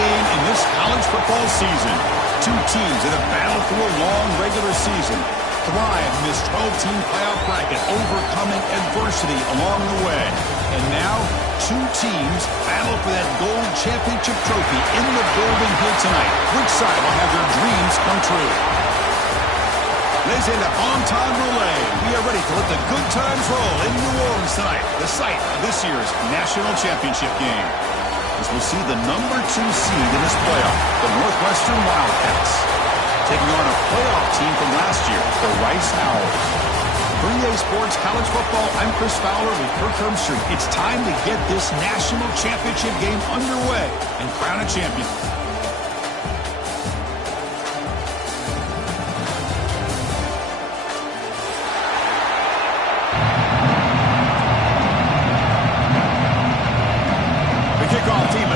game in this college football season. Two teams that have battled through a long regular season, thrive in this 12-team playoff bracket, overcoming adversity along the way. And now, two teams battle for that gold championship trophy in the building here tonight. Which side will have their dreams come true? Ladies and gentlemen, on-time relay. We are ready to let the good times roll in New Orleans tonight, the site of this year's national championship game. As we'll see the number 2 seed in this playoff, the Northwestern Wildcats, taking on a playoff team from last year, the Rice Owls. For EA Sports College Football, I'm Chris Fowler with Kirk Herbstreit. It's time to get this national championship game underway and crown a champion.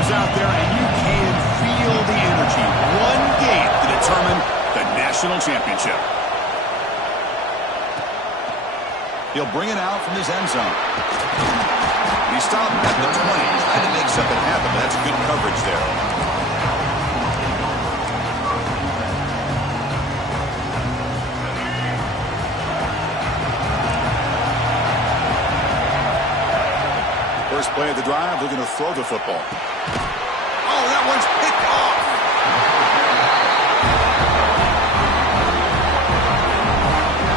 Out there, and you can feel the energy. One game to determine the national championship. He'll bring it out from his end zone. He stopped at the 20. Tried to make something happen, but that's good coverage there. First play of the drive, looking to throw the football. Oh, that one's picked off.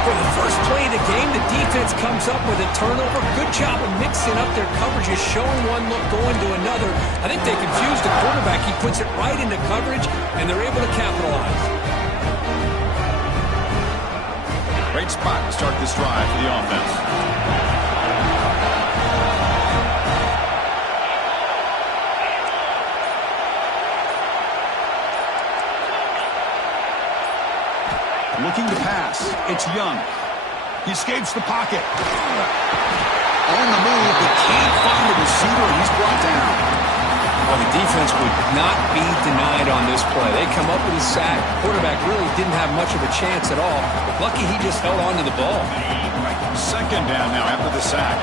For the first play of the game, the defense comes up with a turnover. Good job of mixing up their coverages, showing one look, going to another. I think they confused the quarterback. He puts it right into coverage, and they're able to capitalize. Great spot to start this drive for the offense. Looking to pass. It's Young. He escapes the pocket. On the move, but can't find the receiver, and he's brought down. Well, the defense would not be denied on this play. They come up with a sack. Quarterback really didn't have much of a chance at all. Lucky he just held on to the ball. Second down now after the sack.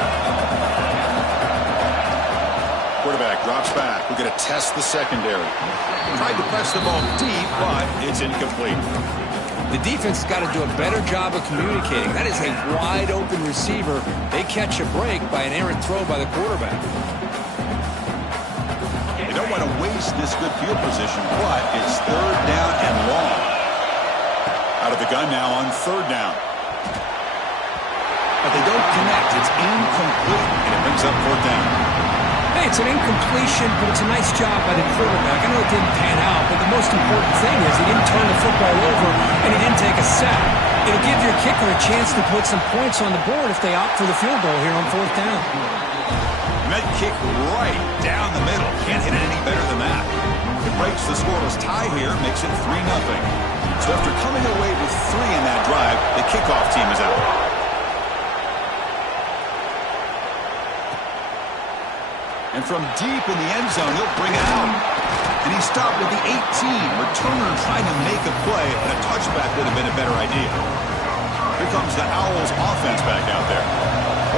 Quarterback drops back. We're going to test the secondary. Tried to press the ball deep, but it's incomplete. The defense has got to do a better job of communicating. That is a wide-open receiver. They catch a break by an errant throw by the quarterback. They don't want to waste this good field position, but it's third down and long. Out of the gun now on third down. But they don't connect. It's incomplete, and it brings up fourth down. Hey, it's an incompletion, but it's a nice job by the quarterback. I know it didn't pan out, but the most important thing is he didn't turn the football over and he didn't take a sack. It'll give your kicker a chance to put some points on the board if they opt for the field goal here on fourth down. Med kick right down the middle. Can't hit it any better than that. It breaks the scoreless tie here, makes it 3-0. So after coming away with 3 in that drive, the kickoff team is out. And from deep in the end zone, he'll bring it out. And he stopped at the 18. Returner trying to make a play, and a touchback would have been a better idea. Here comes the Owls offense back out there.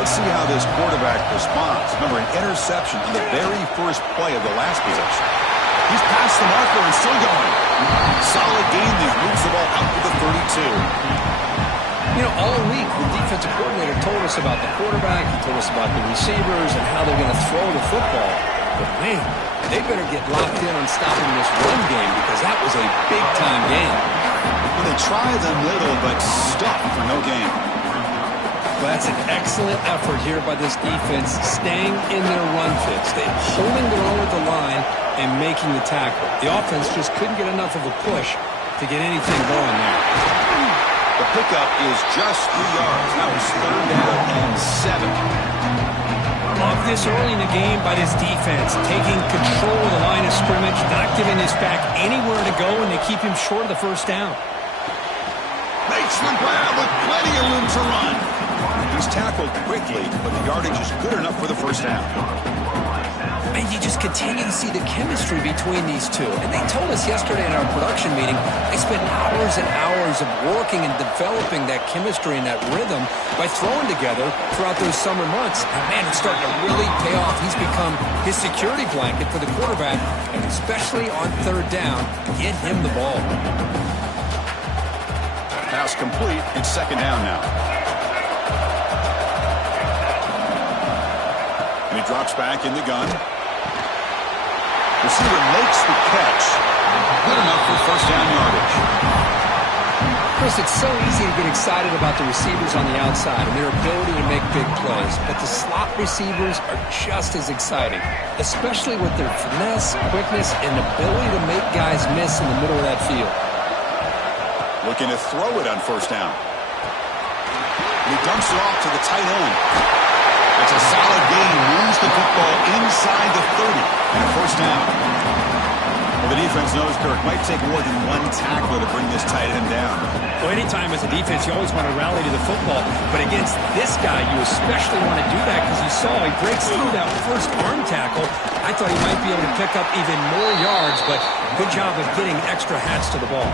Let's see how this quarterback responds. Remember, an interception on the very first play of the last possession. He's past the marker and still going. Solid game. He moves the ball out to the 32. You know, all week, the defensive coordinator told us about the quarterback. He told us about the receivers and how they're going to throw the football. But, man, they better get locked in on stopping this run game because that was a big-time game. Well, they try the middle, but stuck for no gain. Well, that's an excellent effort here by this defense, staying in their run fits. They're holding their own at the line and making the tackle. The offense just couldn't get enough of a push to get anything going there. The pickup is just 3 yards. Now it's third down and 7. Love this early in the game by this defense, taking control of the line of scrimmage, not giving this back anywhere to go, and they keep him short of the first down. Makes the grab with plenty of room to run. He's tackled quickly, but the yardage is good enough for the first down. And you just continue to see the chemistry between these two. And they told us yesterday in our production meeting, they spent hours and hours of working and developing that chemistry and that rhythm by throwing together throughout those summer months. And man, it's starting to really pay off. He's become his security blanket for the quarterback, and especially on third down, get him the ball. Pass complete. It's second down now. And he drops back in the gun. Receiver makes the catch. Good enough for first down yardage. Chris, it's so easy to get excited about the receivers on the outside and their ability to make big plays, but the slot receivers are just as exciting, especially with their finesse, quickness, and ability to make guys miss in the middle of that field. Looking to throw it on first down. And he dumps it off to the tight end. It's a solid gain. Moves the football inside the 30 and a first down. Well, the defense knows, Kirk, might take more than one tackler to bring this tight end down. Well, anytime as a defense, you always want to rally to the football. But against this guy, you especially want to do that because you saw he breaks through that first arm tackle. I thought he might be able to pick up even more yards, but good job of getting extra hats to the ball.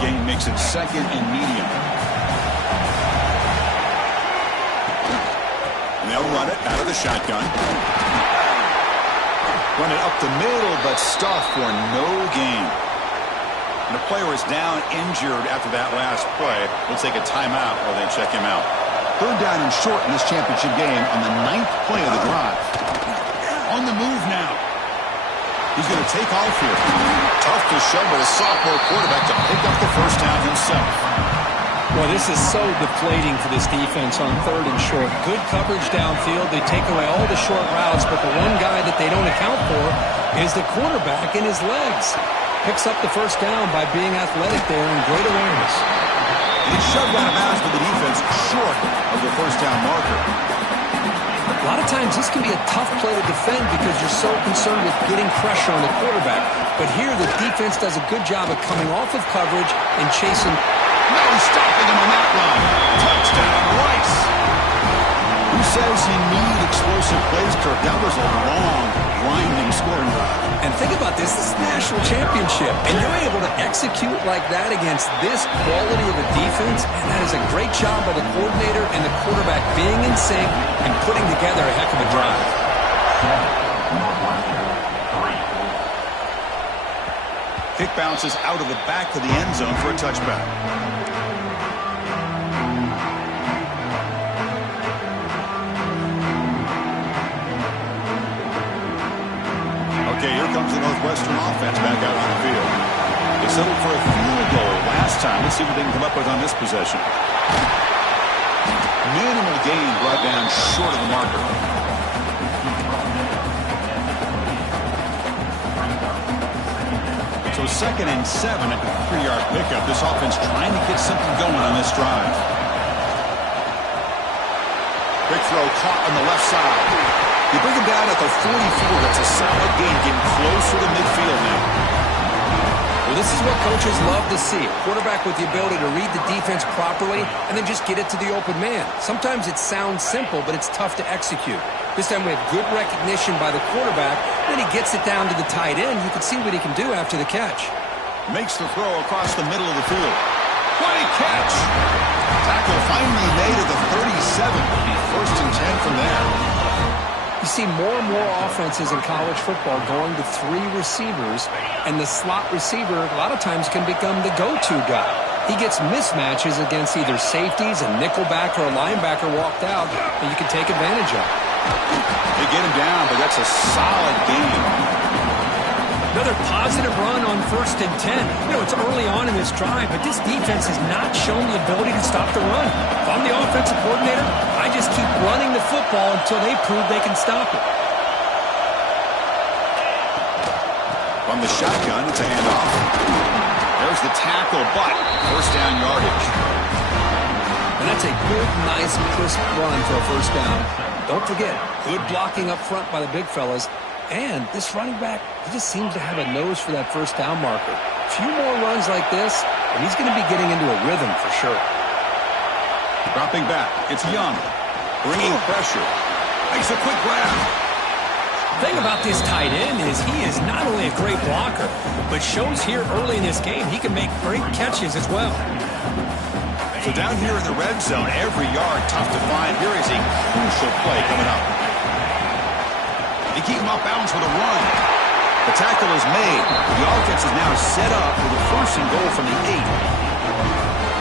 Gain makes it second and medium. And they'll run it out of the shotgun. Run it up the middle, but stuffed for no gain. And the player is down injured after that last play. We'll take a timeout while they check him out. Third down and short in this championship game on the 9th play of the drive. On the move now. He's going to take off here. Tough to show, but a sophomore quarterback to pick up the first down himself. Well, this is so deflating for this defense on third and short. Good coverage downfield. They take away all the short routes, but the one guy that they don't account for is the quarterback and his legs. Picks up the first down by being athletic there and great awareness. And he's shoved out of bounds by the defense short of the first down marker. A lot of times this can be a tough play to defend because you're so concerned with getting pressure on the quarterback. But here the defense does a good job of coming off of coverage and chasing. No stopping him on that line. Touchdown, Rice. Who says you need explosive plays, Kirk? That was a long, grinding scoring drive. And think about this. This is the national championship. And you're able to execute like that against this quality of a defense. And that is a great job by the coordinator and the quarterback being in sync and putting together a heck of a drive. Kick bounces out of the back of the end zone for a touchback. Okay, here comes the Northwestern offense back out on the field. They settled for a field goal last time. Let's see what they can come up with on this possession. Minimal gain brought down short of the marker. So second and 7 at the 3-yard pickup. This offense trying to get something going on this drive. Quick throw caught on the left side. You bring him down at the 44. That's a solid gain, getting closer to midfield now. Well, this is what coaches love to see. A quarterback with the ability to read the defense properly and then just get it to the open man. Sometimes it sounds simple, but it's tough to execute. This time we have good recognition by the quarterback. Then he gets it down to the tight end. You can see what he can do after the catch. Makes the throw across the middle of the field. What a catch! Tackle finally made at the 37. First and 10 from there. You see more and more offenses in college football going to 3 receivers, and the slot receiver a lot of times can become the go-to guy. He gets mismatches against either safeties, a nickelback, or a linebacker walked out that you can take advantage of. They get him down, but that's a solid game. Another positive run on first and 10. You know, it's early on in this drive, but this defense has not shown the ability to stop the run. If I'm the offensive coordinator, I just keep running the football until they prove they can stop it. From the shotgun, it's a handoff. There's the tackle, but first down yardage. And that's a good, nice, crisp run for a first down. Don't forget, good blocking up front by the big fellas. And this running back, he just seems to have a nose for that first down marker. A few more runs like this, and he's going to be getting into a rhythm for sure. Dropping back. It's Young. Bringing pressure. Makes a quick grab. The thing about this tight end is he is not only a great blocker, but shows here early in this game he can make great catches as well. So down here in the red zone, every yard tough to find. Here is a crucial play coming up. They keep him off balance with a run. The tackle is made. The offense is now set up with a 1st and goal from the 8.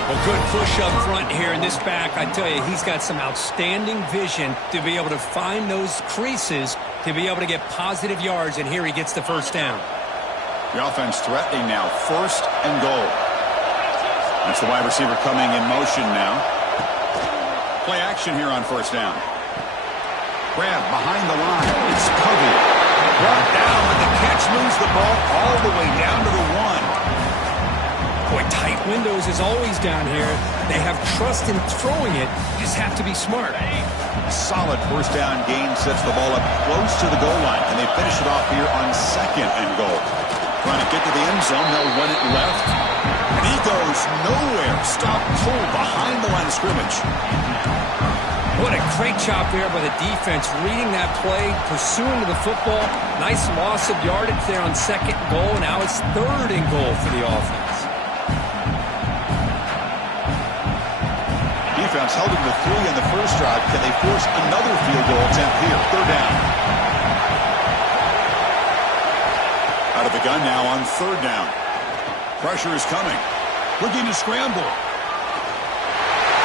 Well, good push up front here in this back. I tell you, he's got some outstanding vision to be able to find those creases, to be able to get positive yards, and here he gets the 1st down. The offense threatening now, 1st and goal. That's the wide receiver coming in motion now. Play action here on 1st down. Grab behind the line. It's Covey. Brought down, but the catch moves the ball all the way down to the 1. Boy, tight windows is always down here. They have trust in throwing it. You just have to be smart. A solid 1st down gain sets the ball up close to the goal line, and they finish it off here on 2nd and goal. Trying to get to the end zone, they'll run it left. And he goes nowhere. Stop cold behind the line of scrimmage. What a great job there by the defense, reading that play, pursuing the football. Nice loss of yardage there on 2nd and goal. Now it's 3rd and goal for the offense. Defense held him to 3 in the 1st drive. Can they force another field goal attempt here? 3rd down. Out of the gun now on 3rd down. Pressure is coming. Looking to scramble.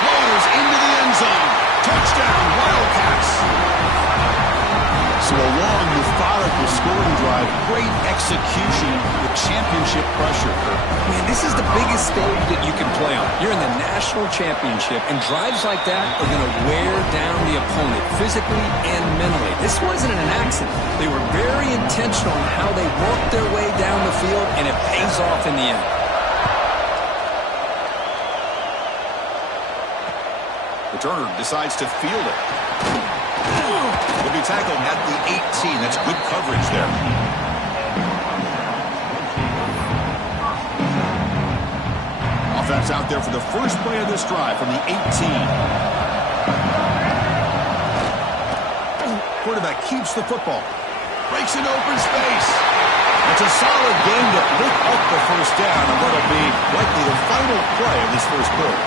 Rolls into the end zone. Touchdown, Wildcats. So a long, methodical scoring drive. Great execution with championship pressure. Man, this is the biggest stage that you can play on. You're in the national championship, and drives like that are going to wear down the opponent physically and mentally. This wasn't an accident. They were very intentional in how they worked their way down the field, and it pays off in the end. Returner decides to field it. Will be tackled at the 18. That's good coverage there. Offense out there for the 1st play of this drive from the 18. Quarterback keeps the football. Breaks into open space. It's a solid game to pick up the 1st down, and that'll be likely the final play of this 1st quarter.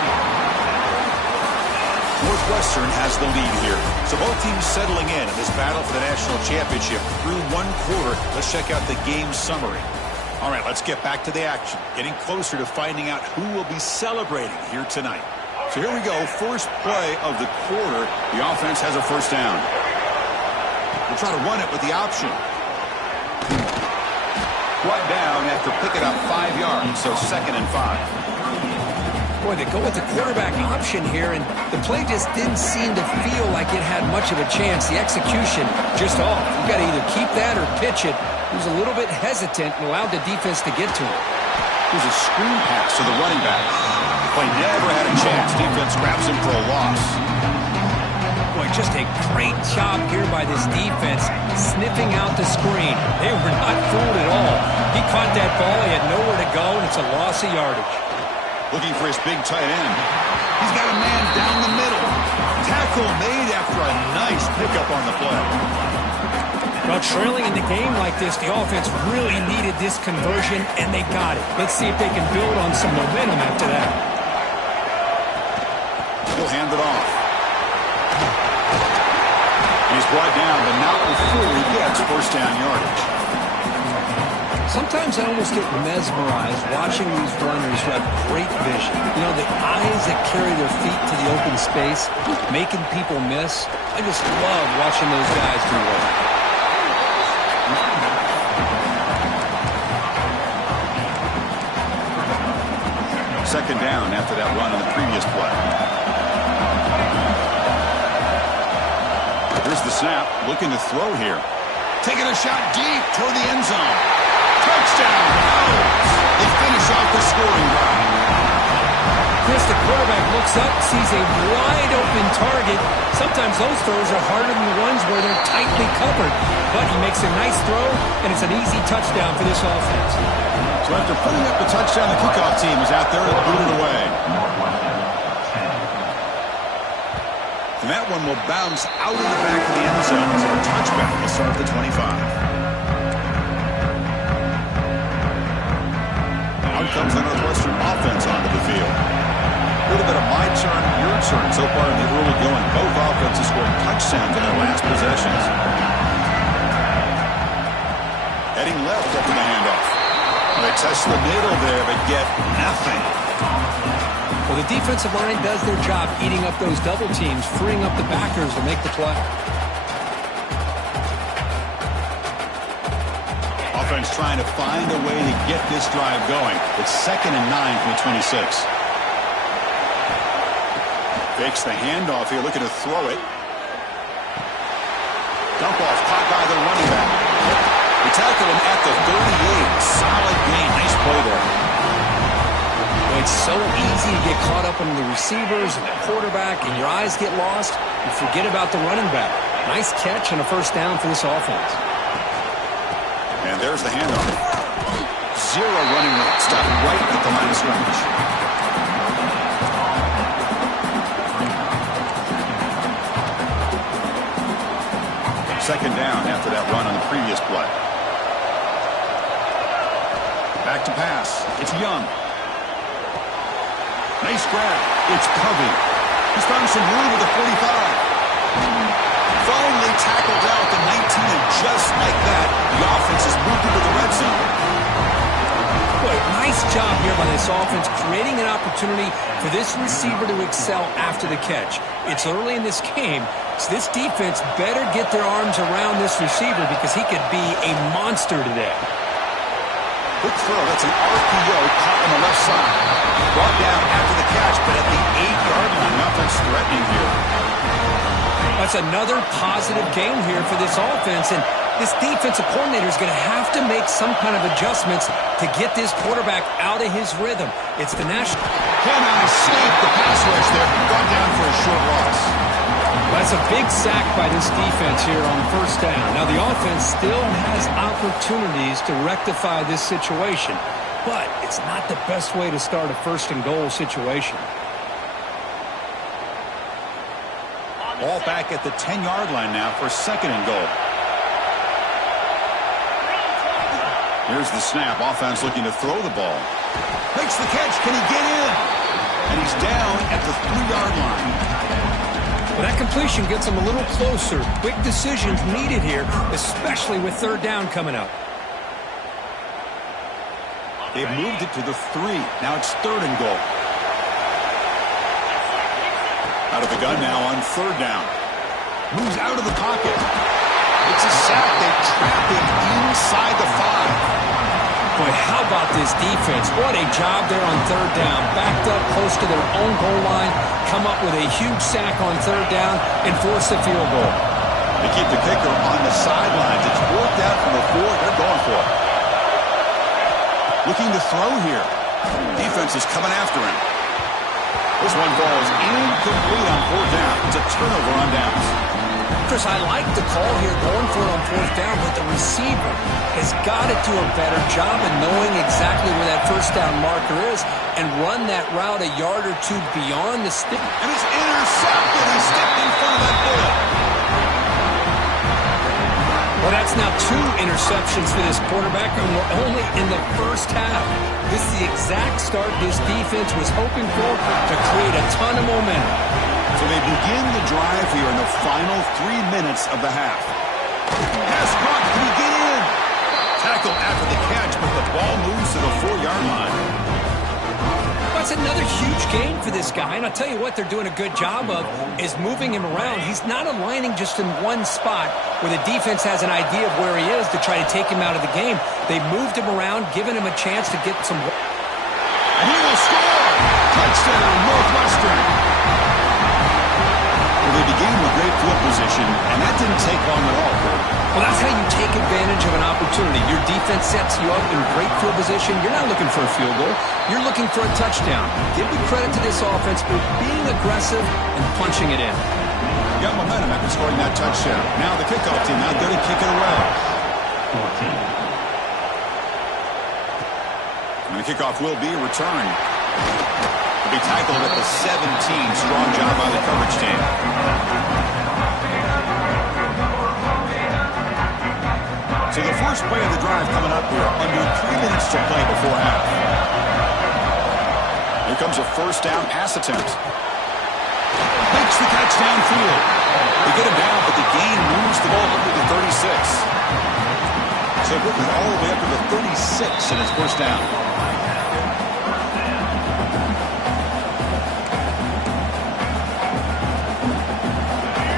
Northwestern has the lead here. So both teams settling in this battle for the national championship through 1 quarter. Let's check out the game summary. All right, let's get back to the action. Getting closer to finding out who will be celebrating here tonight. So here we go. 1st play of the quarter. The offense has a 1st down. We'll try to run it with the option. Brought down after picking up 5 yards, so 2nd and 5. Boy, they go with the quarterback option here, and the play just didn't seem to feel like it had much of a chance. The execution just off. You got to either keep that or pitch it. He was a little bit hesitant and allowed the defense to get to him. Here's a screen pass to the running back. The play never had a chance. Defense grabs him for a loss. Boy, just a great job here by this defense, sniffing out the screen. They were not fooled at all. He caught that ball. He had nowhere to go, and it's a loss of yardage. Looking for his big tight end. He's got a man down the middle. Tackle made after a nice pickup on the play. Well, trailing in the game like this, the offense really needed this conversion, and they got it. Let's see if they can build on some momentum after that. He'll hand it off. He's brought down, but not before he gets 1st down yardage. Sometimes I almost get mesmerized watching these runners who have great vision. You know, the eyes that carry their feet to the open space, making people miss. I just love watching those guys do well. 2nd down after that run on the previous play. Here's the snap, looking to throw here. Taking a shot deep toward the end zone. Touchdown! They finish off the scoring drive. Chris, the quarterback looks up, sees a wide-open target. Sometimes those throws are harder than the ones where they're tightly covered. But he makes a nice throw, and it's an easy touchdown for this offense. So after putting up the touchdown, the kickoff team is out there to boot it away. And that one will bounce out of the back of the end zone. So a touchback will start at the 25. Out comes the Northwestern offense onto the field. A little bit of my turn, your turn so far in the early going. Both offenses scoring touchdowns in their last possessions. Heading left after the handoff. They test the middle there, but get nothing. Well, the defensive line does their job eating up those double teams, freeing up the backers to make the play. Offense trying to find a way to get this drive going. It's 2nd and 9 from the 26. Fakes the handoff here, looking to throw it. Dump off, caught by the running back. We tackle him at the 38. Solid gain. Nice play there. It's so easy to get caught up in the receivers and the quarterback, and your eyes get lost. You forget about the running back. Nice catch and a first down for this offense. And there's the handoff. Zero running room. Stop right at the line of scrimmage. Second down after that run on the previous play. Back to pass. It's Young. Nice grab. It's Covey. He's found some room with the 45. Finally tackled out the 19, and just like that, the offense has moved into the red zone. Boy, nice job here by this offense, creating an opportunity for this receiver to excel after the catch. It's early in this game, so this defense better get their arms around this receiver because he could be a monster today. Quick throw. That's an RPO caught on the left side. Brought down after the catch, but at the 8-yard line. The offense threatening here. That's another positive game here for this offense, and this defensive coordinator is going to have to make some kind of adjustments to get this quarterback out of his rhythm. It's the national. Cannot escape the pass rush there. Brought down for a short loss. That's a big sack by this defense here on first down. Now, the offense still has opportunities to rectify this situation, but it's not the best way to start a first-and-goal situation. Ball back at the 10-yard line now for second and goal. Here's the snap. Offense looking to throw the ball. Makes the catch. Can he get in? And he's down at the 3-yard line. Well, that completion gets him a little closer. Quick decisions needed here, especially with third down coming up. They've moved it to the 3. Now it's third and goal. Out of the gun now on third down. Moves out of the pocket. It's a sack. They trap him inside the 5. Boy, how about this defense? What a job there on third down. Backed up close to their own goal line, come up with a huge sack on third down, and force a field goal. They keep the kicker on the sidelines. It's worked out from the 4. They're going for it. Looking to throw here. Defense is coming after him. This one falls incomplete on fourth down. It's a turnover on downs. Chris, I like the call here going for it on fourth down, but the receiver has got to do a better job of knowing exactly where that first down marker is and run that route a yard or two beyond the stick. And it's intercepted. He stepped in front of that bullet. Well, that's now 2 interceptions for this quarterback, and we're only in the first half. This is the exact start this defense was hoping for to create a ton of momentum. So they begin the drive here in the final 3 minutes of the half. Pass caught. Can he get in? Tackle after the catch, but the ball moves to the 4-yard line. That's another huge gain for this guy, and I'll tell you what they're doing a good job of is moving him around. He's not aligning just in one spot where the defense has an idea of where he is to try to take him out of the game. They moved him around, giving him a chance to get some. And he will score! Touchdown, Northwestern! Well, they began with great field position, and that didn't take long at all, Kurt. Well, that's how you take advantage of an opportunity. Your defense sets you up in great field position. You're not looking for a field goal. You're looking for a touchdown. Give the credit to this offense for being aggressive and punching it in. Got momentum after scoring that touchdown. Now the kickoff team out there to kick it away. And the kickoff will be a return. To be tackled at the 17. Strong job by the coverage team. So the first play of the drive coming up here. Under 3 minutes to play before half. Here comes a first down pass attempt. Makes the catch downfield. They get him down, but the gain moves the ball up to the 36. So it brings it all the way up to the 36 and it's first down.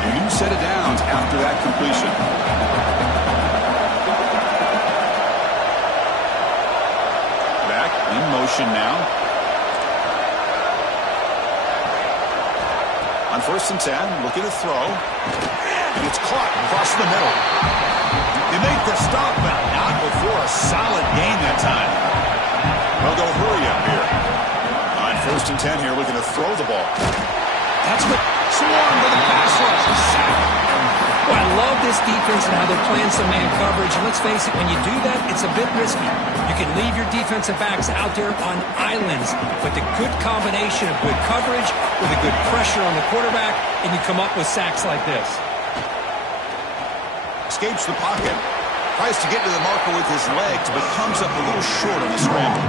A new set of downs after that completion. Back in motion now. On 1st and 10, looking to throw. And it's caught across the middle. They make the stop, but not before a solid gain that time. Well, they'll hurry up here. On 1st and 10 here, looking to throw the ball. That's what swarmed with the pass rush. A sack. Well, I love this defense and how they're playing some man coverage. And let's face it, when you do that, it's a bit risky. You can leave your defensive backs out there on islands, but the good combination of good coverage with a good pressure on the quarterback, and you come up with sacks like this. Escapes the pocket. Tries to get to the marker with his legs, but comes up a little short on the scramble.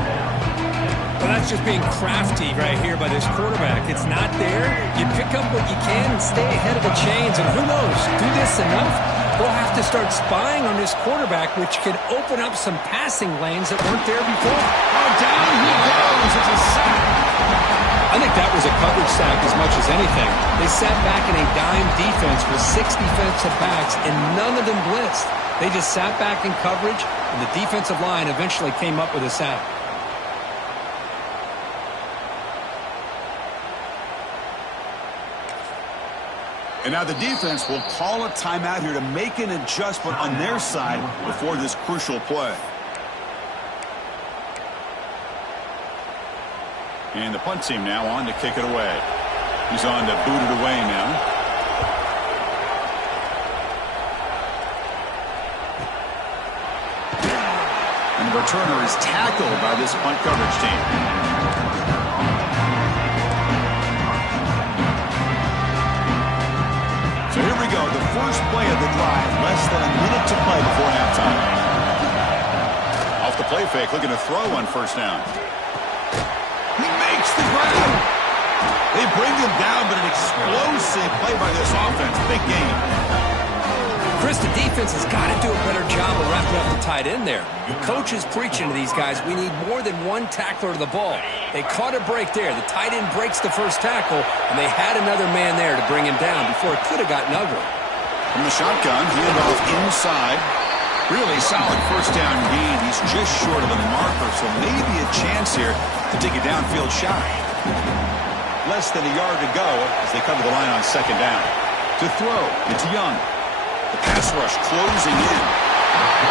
Well, that's just being crafty right here by this quarterback. It's not there. You pick up what you can and stay ahead of the chains. And who knows, do this enough, they'll have to start spying on this quarterback, which could open up some passing lanes that weren't there before. Oh, down he goes. It's a sack. I think that was a coverage sack as much as anything. They sat back in a dime defense with 6 defensive backs, and none of them blitzed. They just sat back in coverage, and the defensive line eventually came up with a sack. And now the defense will call a timeout here to make an adjustment on their side before this crucial play. And the punt team now on to kick it away. He's on to boot it away now. And the returner is tackled by this punt coverage team. So here we go, the first play of the drive, less than a minute to play before halftime. Off the play fake, looking to throw on 1st down. He makes the grab. They bring him down, but an explosive play by this offense. Big game. Chris, the defense has got to do a better job of wrapping up the tight end there. The coach is preaching to these guys, we need more than one tackler to the ball. They caught a break there. The tight end breaks the first tackle, and they had another man there to bring him down before it could have gotten ugly. From the shotgun, handoff inside. Really solid first down gain. He's just short of the marker, so maybe a chance here to take a downfield shot. Less than a yard to go as they cover the line on 2nd down. To throw, it's Young. The pass rush closing in.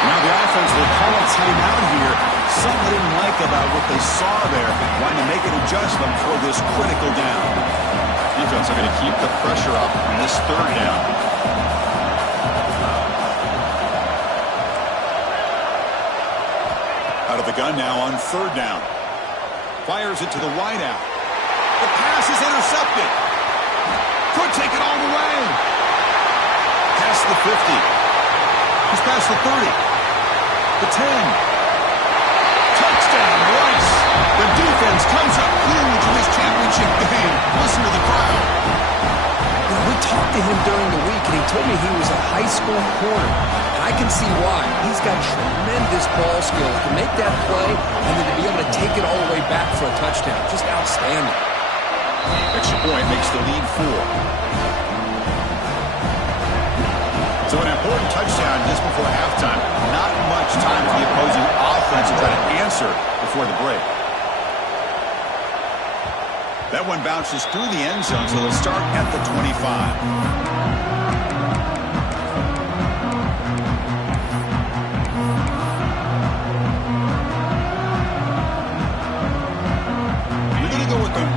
Now the offense will call a timeout here. Something they didn't like about what they saw there. Wanting to make an adjustment for this critical down. Defense are going to keep the pressure up on this 3rd down. Out of the gun now on 3rd down. Fires it to the wideout. The pass is intercepted. Could take it all the way. Past the 50. He's past the 30. The 10. Touchdown, Rice. The defense comes up huge in this championship game. Listen to the crowd. We talked to him during the week, and he told me he was a high school corner. And I can see why. He's got tremendous ball skills to make that play and then to be able to take it all the way back for a touchdown. Just outstanding. Extra point makes the lead 4. So an important touchdown just before halftime. Not much time for the opposing offense to try to answer before the break. That one bounces through the end zone, so they'll start at the 25.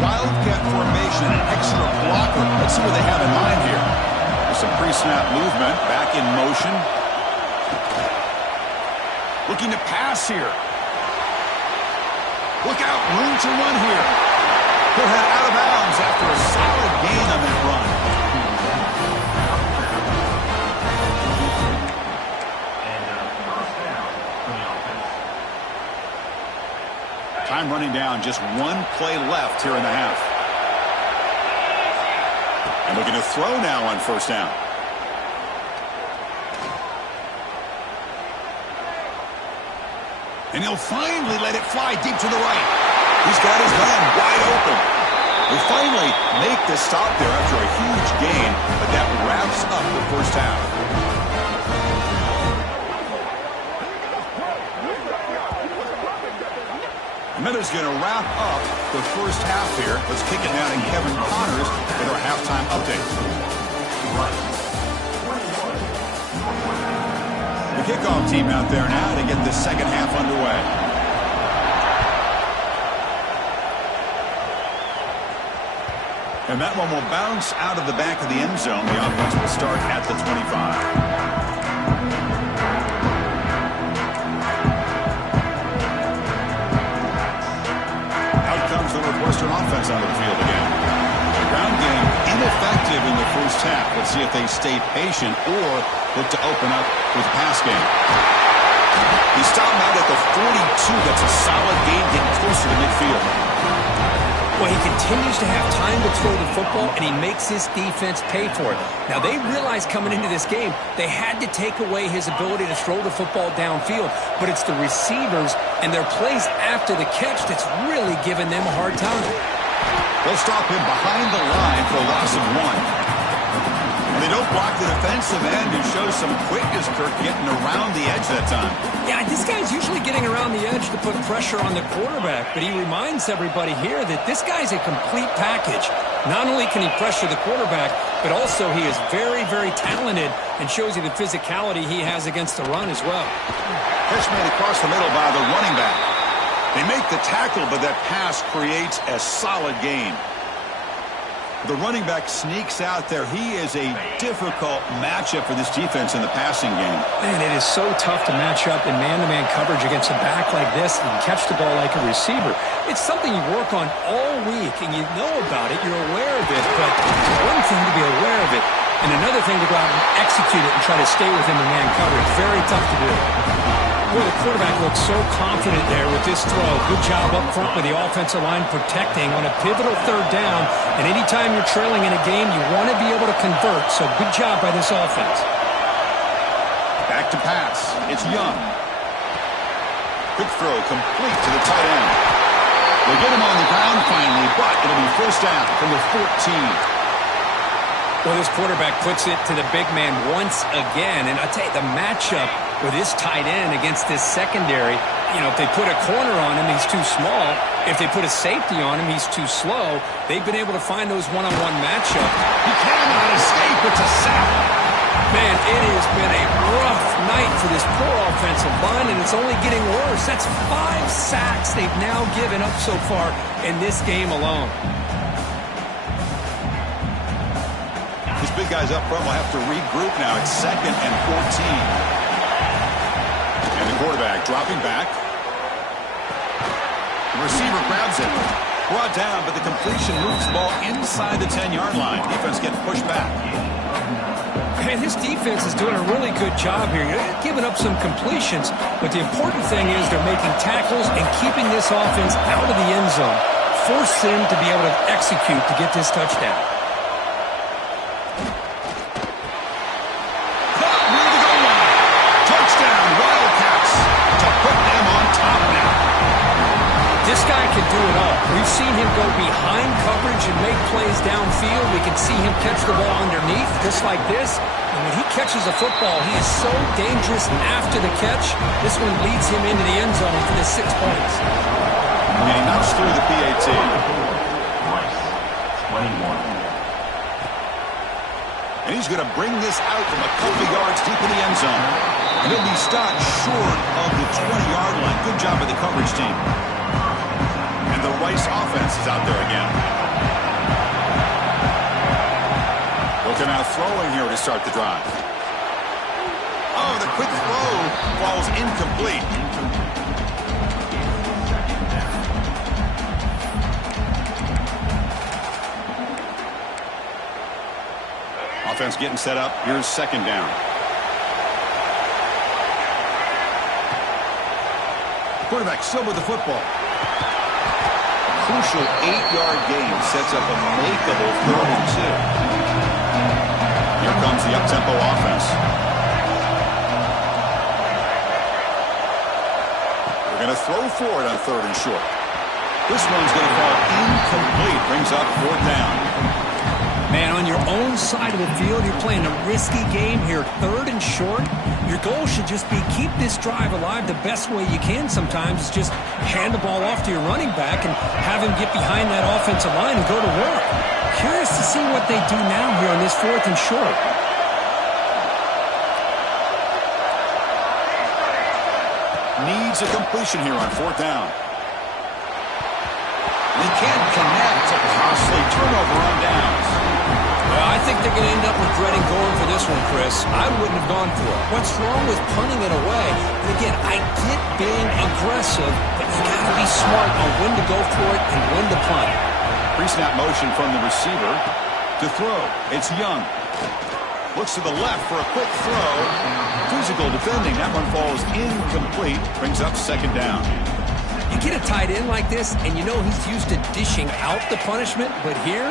Wildcat formation, an extra blocker. Let's see what they have in mind here. There's some pre-snap movement, back in motion. Looking to pass here. Look out, room to run here. He'll head out of bounds after a solid gain on that run. Time running down, just one play left here in the half. And looking to throw now on first down. And he'll finally let it fly deep to the right. He's got his man wide open. They finally make the stop there after a huge gain, but that wraps up the first half. Miller's going to wrap up the first half here. Let's kick it down to Kevin Connors with our halftime update. The kickoff team out there now to get the second half underway. And that one will bounce out of the back of the end zone. The offense will start at the 25. The Northwestern offense onto the field again. The ground game ineffective in the first half. Let's see if they stay patient or look to open up with a pass game. He stopped out at the 42. That's a solid gain, getting closer to midfield. Well, he continues to have time to throw the football, and he makes his defense pay for it. Now, they realized coming into this game they had to take away his ability to throw the football downfield, but it's the receivers and their plays after the catch that's really giving them a hard time. They'll stop him behind the line for a loss of 1. And they don't block the defensive end, who shows some quickness, Kirk, getting around the edge that time. Yeah, this guy's usually getting around the edge to put pressure on the quarterback, but he reminds everybody here that this guy's a complete package. Not only can he pressure the quarterback, but also he is very, very talented and shows you the physicality he has against the run as well. Catch made across the middle by the running back. They make the tackle, but that pass creates a solid gain. The running back sneaks out there. He is a difficult matchup for this defense in the passing game. Man, it is so tough to match up in man-to-man coverage against a back like this and catch the ball like a receiver. It's something you work on all week, and you know about it. You're aware of it, but it's one thing to be aware of it, and another thing to go out and execute it and try to stay within the man coverage. Very tough to do. Boy, the quarterback looks so confident there with this throw. Good job up front with the offensive line protecting on a pivotal third down. And anytime you're trailing in a game, you want to be able to convert. So good job by this offense. Back to pass. It's Young. Quick throw complete to the tight end. They get him on the ground finally, but it'll be first down from the 14. Well, this quarterback puts it to the big man once again. And I'll tell you, the matchup with this tight end against this secondary, you know, if they put a corner on him, he's too small. If they put a safety on him, he's too slow. They've been able to find those one-on-one matchups. He cannot escape. It's a sack. Man, it has been a rough night for this poor offensive line, and it's only getting worse. That's 5 sacks they've now given up so far in this game alone. These big guys up front will have to regroup now. It's 2nd and 14. And the quarterback dropping back. The receiver grabs it. Brought down, but the completion moves the ball inside the 10-yard line. Defense getting pushed back. Man, this defense is doing a really good job here. They're giving up some completions, but the important thing is they're making tackles and keeping this offense out of the end zone. Force them to be able to execute to get this touchdown. This guy can do it all. We've seen him go behind coverage and make plays downfield. We can see him catch the ball underneath, just like this. And when he catches a football, he is so dangerous after the catch. This one leads him into the end zone for the 6 points. And he knocks through the PAT. 21. And he's going to bring this out from a couple yards deep in the end zone. And he'll be stopped short of the 20-yard line. Good job by the coverage team. And the Rice offense is out there again. Looking out throwing here to start the drive. Oh, the quick throw falls incomplete. Offense getting set up. Here's second down. Quarterback still with the football. A crucial 8-yard gain sets up a makeable 3rd and 2. Here comes the up-tempo offense. They're going to throw for it on 3rd and short. This one's going to fall incomplete. Brings up 4th down. Man, on your own side of the field, you're playing a risky game here. 3rd and short. Your goal should just be keep this drive alive the best way you can sometimes. Is just hand the ball off to your running back and have him get behind that offensive line and go to work. Curious to see what they do now here on this 4th and short. Needs a completion here on 4th down. They can't connect. A costly turnover on downs. Well, I think they're going to end up regretting going for this one, Chris. I wouldn't have gone for it. What's wrong with punting it away? And again, I get being aggressive, but you got to be smart on when to go for it and when to punt. Pre-snap motion from the receiver to throw. It's Young. Looks to the left for a quick throw. Physical defending. That one falls incomplete. Brings up 2nd down. You get a tight end like this, and you know he's used to dishing out the punishment, but here,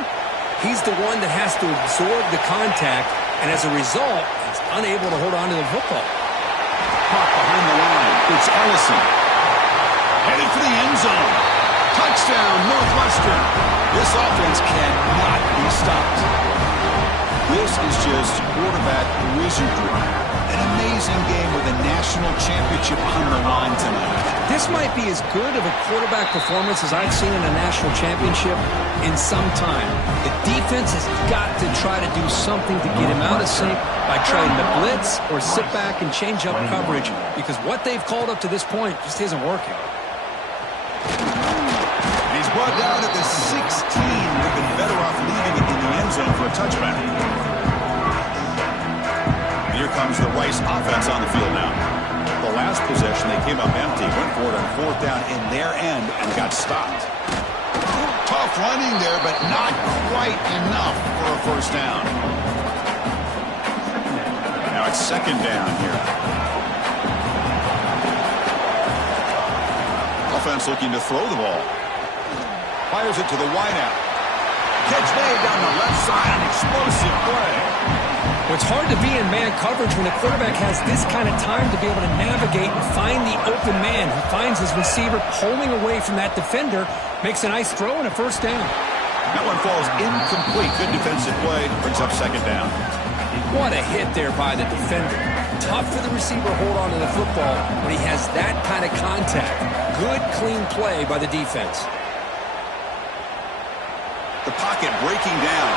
he's the one that has to absorb the contact, and as a result, he's unable to hold on to the football. Caught behind the line. It's Ellison. Headed for the end zone. Touchdown, Northwestern. This offense cannot be stopped. This is just quarterback wizardry. An amazing game with a national championship on the line tonight. This might be as good of a quarterback performance as I've seen in a national championship in some time. The defense has got to try to do something to get him out of sync by trying to blitz or sit back and change up coverage, because what they've called up to this point just isn't working. He's brought down at the 16. They've been better off leaving it in the end zone for a touchback. Here comes the Rice offense on the field now. The last possession, they came up empty, went for it on 4th down in their end and got stopped. Tough running there, but not quite enough for a 1st down. Now it's 2nd down here. Offense looking to throw the ball. Fires it to the wideout. Catch made down the left side, an explosive play. Well, it's hard to be in man coverage when the quarterback has this kind of time to be able to navigate and find the open man. He finds his receiver pulling away from that defender, makes a nice throw and a 1st down. That one falls incomplete. Good defensive play. Brings up 2nd down. What a hit there by the defender. Tough for the receiver to hold on to the football when he has that kind of contact. Good, clean play by the defense. The pocket breaking down.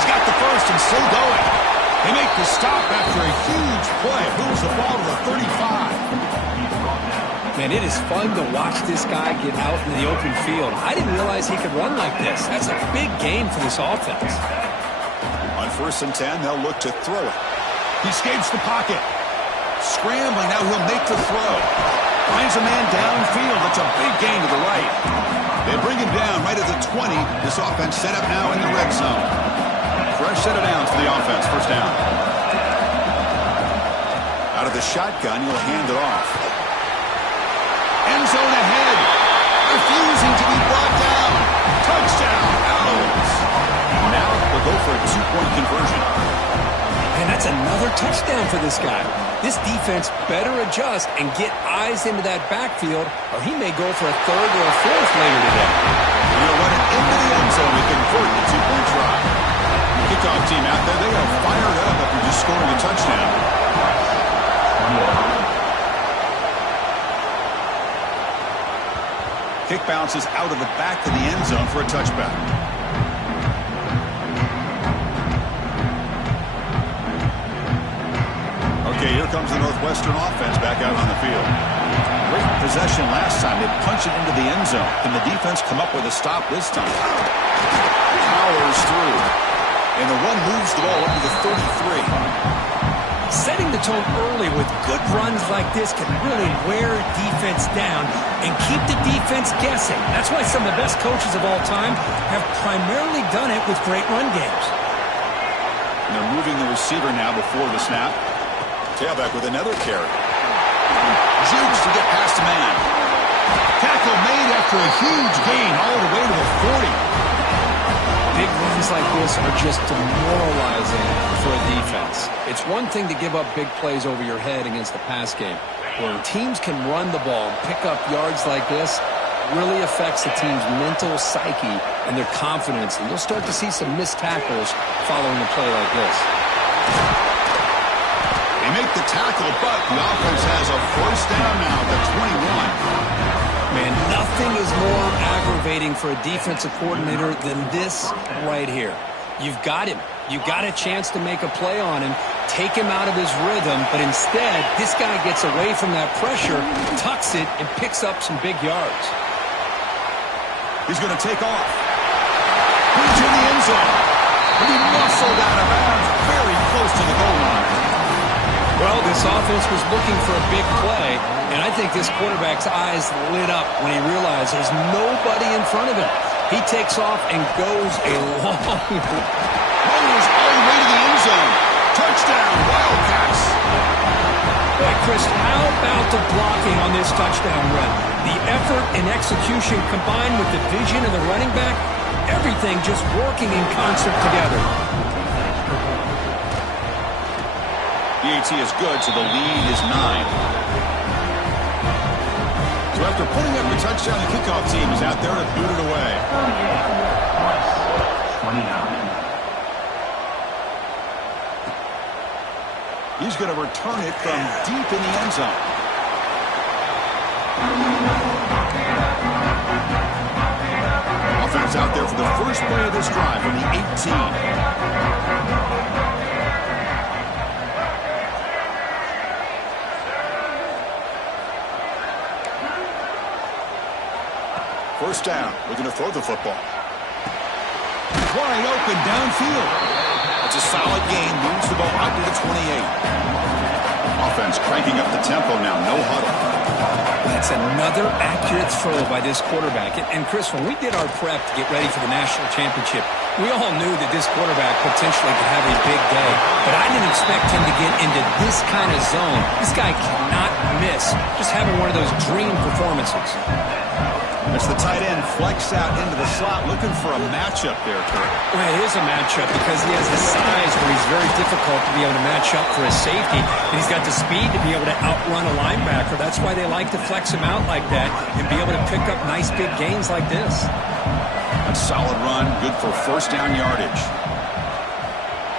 He's got the 1st and still going. They make the stop after a huge play. Moves the ball to the 35. Man, it is fun to watch this guy get out in the open field. I didn't realize he could run like this. That's a big game for this offense. On 1st and 10, they'll look to throw it. He escapes the pocket. Scrambling, now he'll make the throw. Finds a man downfield. It's a big gain to the right. They bring him down right at the 20. This offense set up now in the red zone. Fresh set of downs for the offense. 1st down. Out of the shotgun, he'll hand it off. End zone ahead. Refusing to be brought down. Touchdown. Owls. Now they'll go for a 2-point conversion. And that's another touchdown for this guy. This defense better adjust and get eyes into that backfield, or he may go for a 3rd or a 4th later today. He'll run it into the end zone to convert the 2-point try. Kickoff team out there, they are fired up after just scoring a touchdown. Kick bounces out of the back of the end zone for a touchback. Okay, here comes the Northwestern offense back out on the field. Great possession last time. They punched it into the end zone. Can the defense come up with a stop this time? Powers through. And the run moves the ball up to the 33. Setting the tone early with good runs like this can really wear defense down and keep the defense guessing. That's why some of the best coaches of all time have primarily done it with great run games. And they're moving the receiver now before the snap. Tailback with another carry. Jukes to get past a man. Tackle made after a huge gain all the way to the 40. Big runs like this are just demoralizing for a defense. It's one thing to give up big plays over your head against the pass game. When teams can run the ball and pick up yards like this, it really affects the team's mental psyche and their confidence. And you'll start to see some missed tackles following a play like this. They make the tackle, but the offense has a first down now at the 21. Man, nothing is more aggravating for a defensive coordinator than this right here. You've got him. You've got a chance to make a play on him, take him out of his rhythm, but instead, this guy gets away from that pressure, tucks it, and picks up some big yards. He's going to take off. He's in the end zone. And he muscled out of bounds very close to the goal line. Well, this offense was looking for a big play, and I think this quarterback's eyes lit up when he realized there's nobody in front of him. He takes off and goes a long way. Rolls all the way to the end zone. Touchdown, Wildcats. Boy, Chris, how about the blocking on this touchdown run? The effort and execution combined with the vision of the running back, everything just working in concert together. EAT is good, so the lead is 9. So after putting up the touchdown, the kickoff team is out there to boot it away. 28+29. He's going to return it from deep in the end zone. Offense out there for the first play of this drive from the 18. First down, looking to throw the football. Wide open downfield. It's a solid gain, moves the ball out to the 28. Offense cranking up the tempo now, no huddle. That's another accurate throw by this quarterback. And Chris, when we did our prep to get ready for the national championship, we all knew that this quarterback potentially could have a big day. But I didn't expect him to get into this kind of zone. This guy cannot miss. Just having one of those dream performances. As the tight end flex out into the slot, looking for a matchup there, Kurt. Well, it is a matchup because he has the size where he's very difficult to be able to match up for his safety. And he's got the speed to be able to outrun a linebacker. That's why they like to flex him out like that and be able to pick up nice big gains like this. A solid run, good for first down yardage.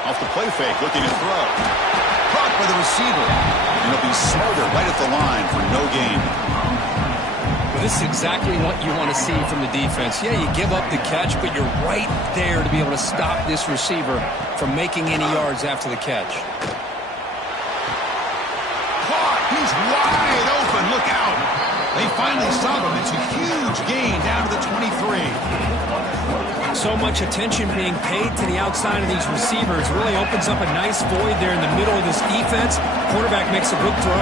Off the play fake, looking to throw. Caught by the receiver. And he'll be smothered right at the line for no gain. This is exactly what you want to see from the defense. Yeah, you give up the catch, but you're right there to be able to stop this receiver from making any yards after the catch. Caught! He's wide open. Look out! They finally stop him. It's a huge gain down to the 23. So much attention being paid to the outside of these receivers really opens up a nice void there in the middle of this defense. Quarterback makes a good throw.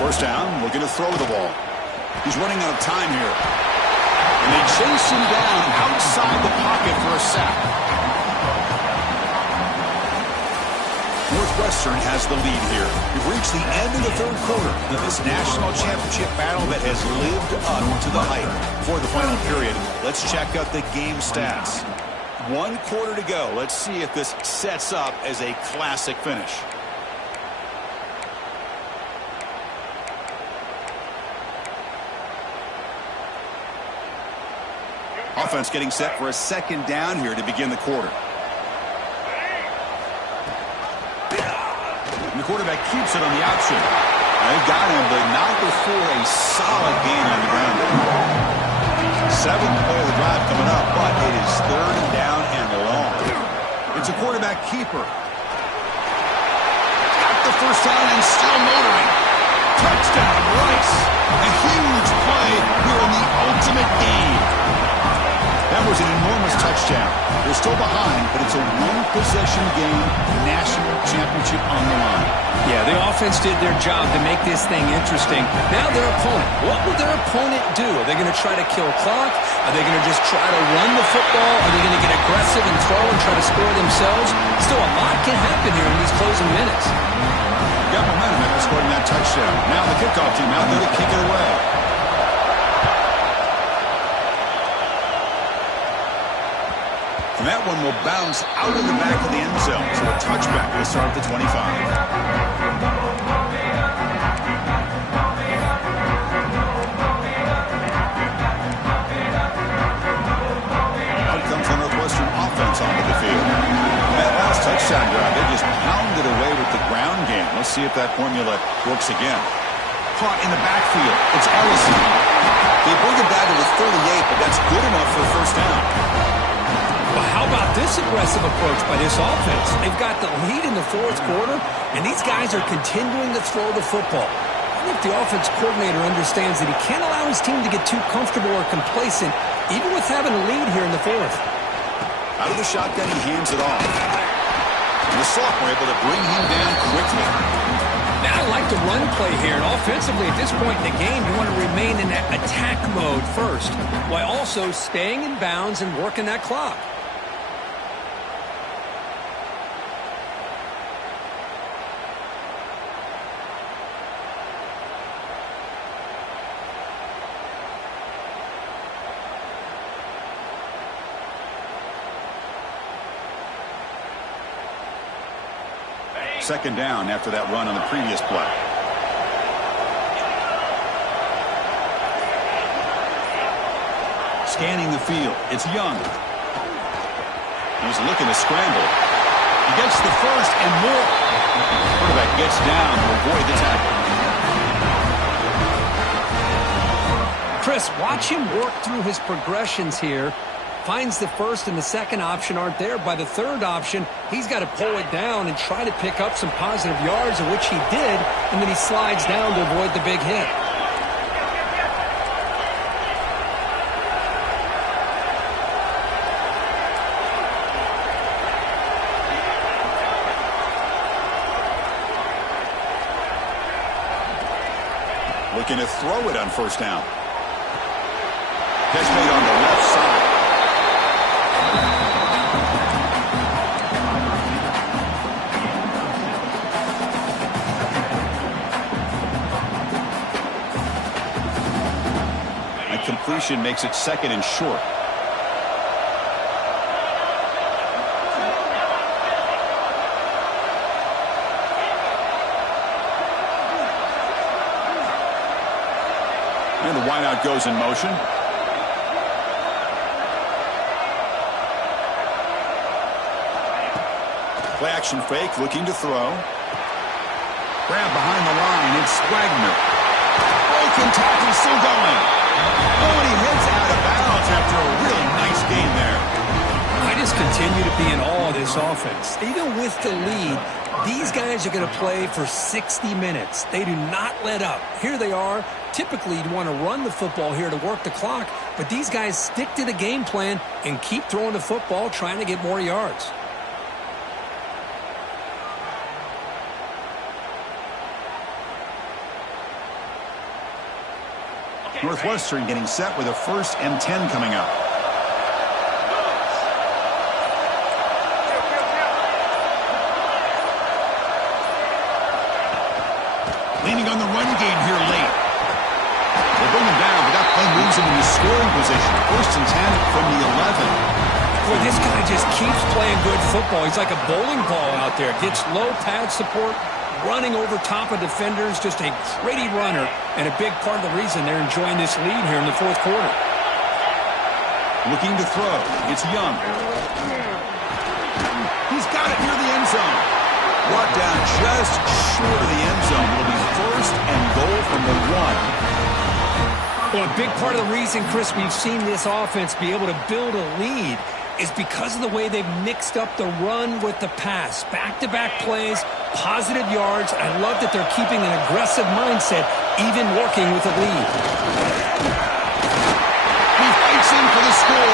First down, looking to throw the ball. He's running out of time here. And they chase him down outside the pocket for a sack. Northwestern has the lead here. We've reached the end of the third quarter of this national championship battle that has lived up to the hype. For the final period, let's check out the game stats. 1 quarter to go. Let's see if this sets up as a classic finish. Offense getting set for a second down here to begin the quarter. And the quarterback keeps it on the option. They've got him, but not before a solid gain on the ground. 7th play of the drive coming up, but it is 3rd down and long. It's a quarterback keeper. Got the first down and still motoring. Touchdown, Rice. A huge play here in the ultimate game. That was an enormous touchdown. They're still behind, but it's a one-possession game, national championship on the line. Yeah, Yeah, the offense did their job to make this thing interesting. Now their opponent. What will their opponent do? Are they going to try to kill clock? Are they going to just try to run the football? Are they going to get aggressive and throw and try to score themselves? Still, a lot can happen here in these closing minutes. Got momentum after scoring that touchdown. Now the kickoff team out there to kick it away. And that one will bounce out of the back of the end zone. So a touchback will start at the 25. Out comes the Northwestern offense onto the field. That last touchdown drive, they just pounded away with the ground game. Let's see if that formula works again. Caught in the backfield. It's Ellison. They bring it down to the 38, but that's good enough for a first down. But how about this aggressive approach by this offense? They've got the lead in the fourth quarter, and these guys are continuing to throw the football. I think the offense coordinator understands that he can't allow his team to get too comfortable or complacent, even with having a lead here in the fourth. Out of the shotgun, he hands it off. And the sophomore able to bring him down quickly. Now I like the run play here, and offensively at this point in the game, you want to remain in that attack mode first, while also staying in bounds and working that clock. Second down after that run on the previous play. Scanning the field. It's Young. He's looking to scramble. He gets the first and more. Quarterback gets down to avoid the tackle. Chris, watch him work through his progressions here. Finds the first and the second option aren't there. By the third option, he's got to pull it down and try to pick up some positive yards, of which he did, and then he slides down to avoid the big hit. Looking to throw it on first down. Catch made on the left side. And completion makes it second and short. And the wideout goes in motion. Play action fake, looking to throw. Grab behind the line, it's Wagner. Broken tackle, still going. Oh, and he heads out of bounds after a really nice game there. I just continue to be in awe of this offense. Even with the lead, these guys are going to play for 60 minutes. They do not let up. Here they are. Typically, you'd want to run the football here to work the clock, but these guys stick to the game plan and keep throwing the football, trying to get more yards. Northwestern getting set with a 1st and 10 coming up. Leaning on the run game here late. They bring him down, but that play moves him into scoring position. 1st and 10 from the 11. Boy, this guy just keeps playing good football. He's like a bowling ball out there. Gets low pad support, running over top of defenders, just a gritty runner, and a big part of the reason they're enjoying this lead here in the fourth quarter. Looking to throw. It's Young. He's got it near the end zone. Brought down just short of the end zone. It'll be 1st and goal from the 1. Well, a big part of the reason, Chris, we've seen this offense be able to build a lead is because of the way they've mixed up the run with the pass. Back-to-back plays, positive yards. I love that they're keeping an aggressive mindset, even working with a lead. He fights in for the score.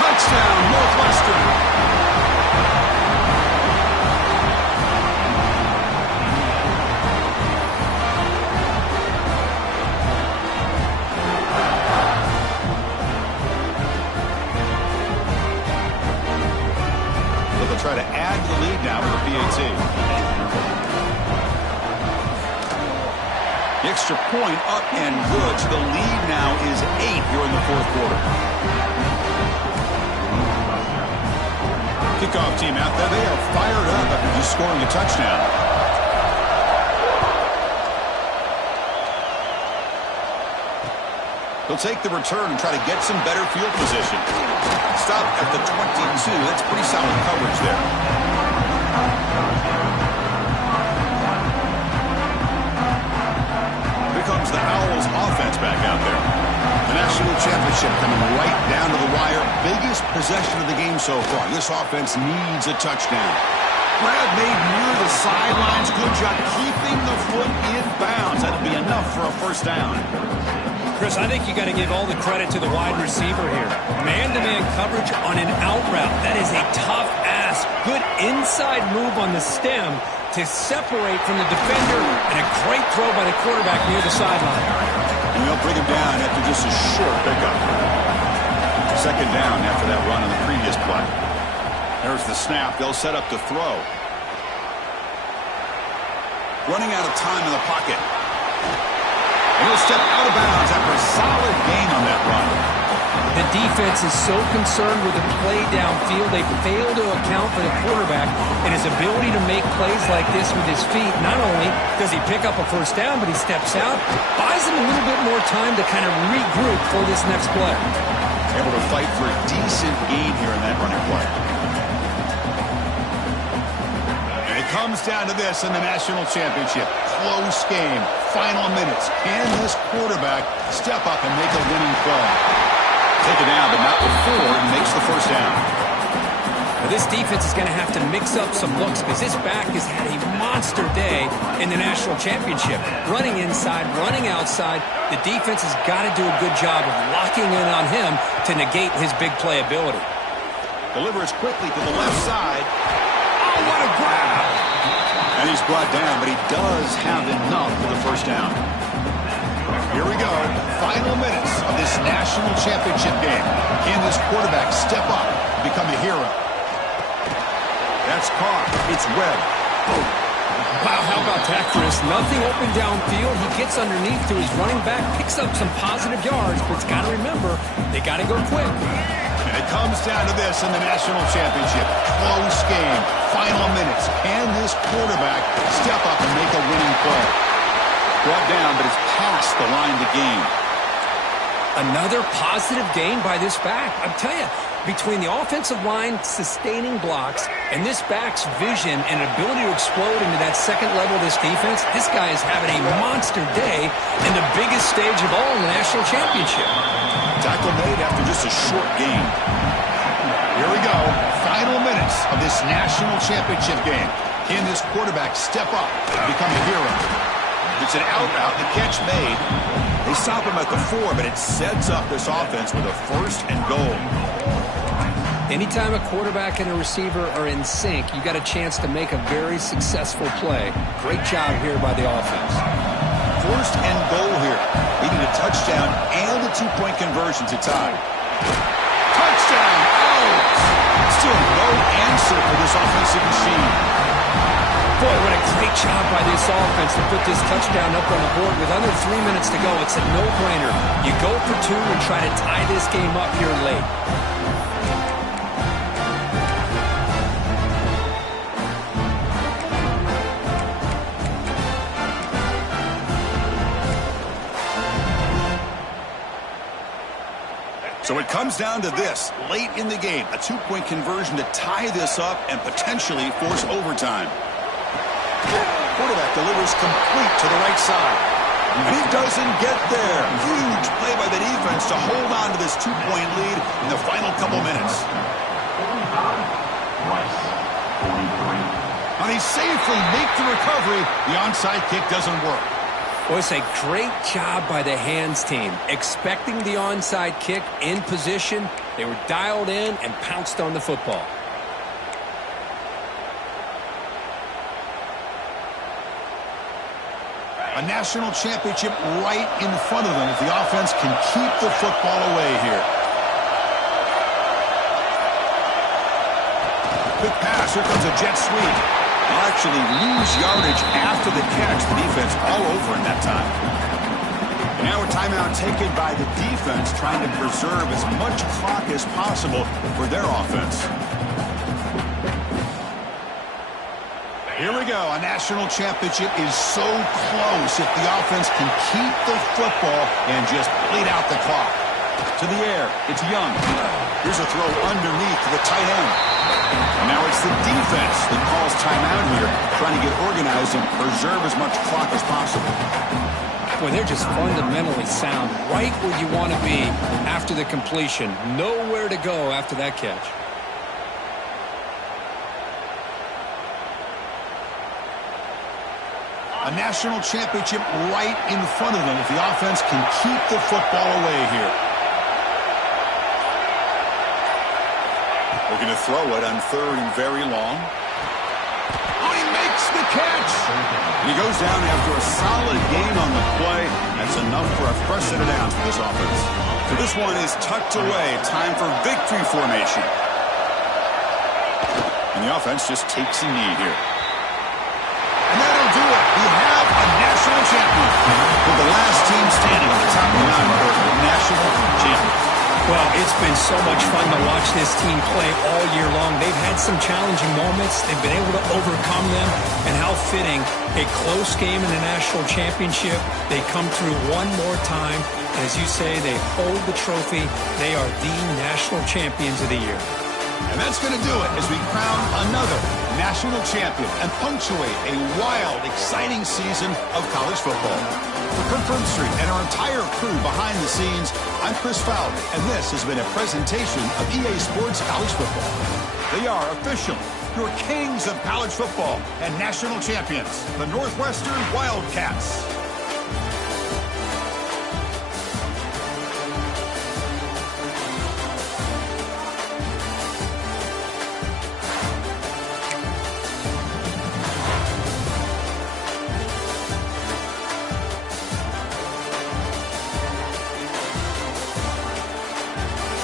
Touchdown, Northwestern. The extra point up and good. So the lead now is 8 here in the fourth quarter. Kickoff team out there. They are fired up after just scoring a touchdown. They'll take the return and try to get some better field position. Stop at the 22. That's pretty solid coverage there. Here comes the Owls offense back out there. The national championship coming right down to the wire. Biggest possession of the game so far. This offense needs a touchdown. Grab made near the sidelines. Good job keeping the foot in bounds. That'll be enough for a first down. Chris, I think you got to give all the credit to the wide receiver here. Man-to-man coverage on an out route. That is a tough ask. Good inside move on the stem to separate from the defender, and a great throw by the quarterback near the sideline. And they'll bring him down after just a short pickup. Second down after that run on the previous play. There's the snap. They'll set up to throw. Running out of time in the pocket. And he'll step out of bounds after a solid gain on that run. The defense is so concerned with the play downfield, they fail to account for the quarterback and his ability to make plays like this with his feet. Not only does he pick up a first down, but he steps out, buys him a little bit more time to kind of regroup for this next play. Able to fight for a decent gain here in that running play. And it comes down to this in the national championship. Close game. Final minutes. Can this quarterback step up and make a winning play? Taken down, but not before he makes the first down. Now this defense is going to have to mix up some looks because this back has had a monster day in the national championship. Running inside, running outside. The defense has got to do a good job of locking in on him to negate his big play ability. Delivers quickly to the left side. Oh, what a grab! And he's brought down, but he does have enough for the first down. Here we go. Final minutes of this national championship game. Can this quarterback step up and become a hero? That's caught. It's Webb. Oh. Wow, how about that, Chris? Nothing open downfield. He gets underneath to his running back, picks up some positive yards, but it's got to remember, they got to go quick. And it comes down to this in the national championship. Close game. Final minutes. Can this quarterback step up and make a winning play? Brought down, but it's past the line to gain. Another positive gain by this back. I'm telling you, between the offensive line sustaining blocks and this back's vision and ability to explode into that second level of this defense, this guy is having a monster day in the biggest stage of all in the national championship. Tackle made after just a short gain. Here we go. Final minutes of this national championship game. Can this quarterback step up and become a hero? It's an out route. The catch made. They stop him at the 4, but it sets up this offense with a first and goal. Anytime a quarterback and a receiver are in sync, you got a chance to make a very successful play. Great job here by the offense. First and goal here. Leading a touchdown and a 2-point conversion to tie. Touchdown! Out! Still no answer for this offensive machine. Boy, what a great job by this offense to put this touchdown up on the board. With under 3 minutes to go, it's a no-brainer. You go for 2 and try to tie this game up here late. So it comes down to this, late in the game, a 2-point conversion to tie this up and potentially force overtime. Quarterback delivers complete to the right side. And he doesn't get there. Huge play by the defense to hold on to this 2-point lead in the final couple minutes. And they safely make the recovery. The onside kick doesn't work. Boy, it's a great job by the hands team. Expecting the onside kick in position. They were dialed in and pounced on the football. A national championship right in front of them if the offense can keep the football away here. Quick pass. Here comes a jet sweep. They'll actually lose yardage after the catch. The defense all over in that time. And now a timeout taken by the defense, trying to preserve as much clock as possible for their offense. Here we go. A national championship is so close if the offense can keep the football and just bleed out the clock. To the air, it's Young. Here's a throw underneath to the tight end. And now it's the defense that calls timeout here, trying to get organized and preserve as much clock as possible. Boy, they're just fundamentally sound, right where you want to be after the completion. Nowhere to go after that catch. A national championship right in front of them if the offense can keep the football away here. We're going to throw it on 3rd and very long. Oh, he makes the catch. And he goes down after a solid gain on the play. That's enough for a first set of downs for this offense. So this one is tucked away. Time for victory formation. And the offense just takes a knee here. And that'll do it. We have a national champion. With the last team standing at the top of the mountain for national champions. Well, it's been so much fun to watch this team play all year long. They've had some challenging moments. They've been able to overcome them. And how fitting, a close game in the national championship. They come through one more time. And as you say, they hold the trophy. They are the national champions of the year. And that's going to do it as we crown another national champion and punctuate a wild, exciting season of college football. For Kirk Street and our entire crew behind the scenes, I'm Chris Fowler, and this has been a presentation of EA Sports College Football. They are officially your kings of college football and national champions, the Northwestern Wildcats.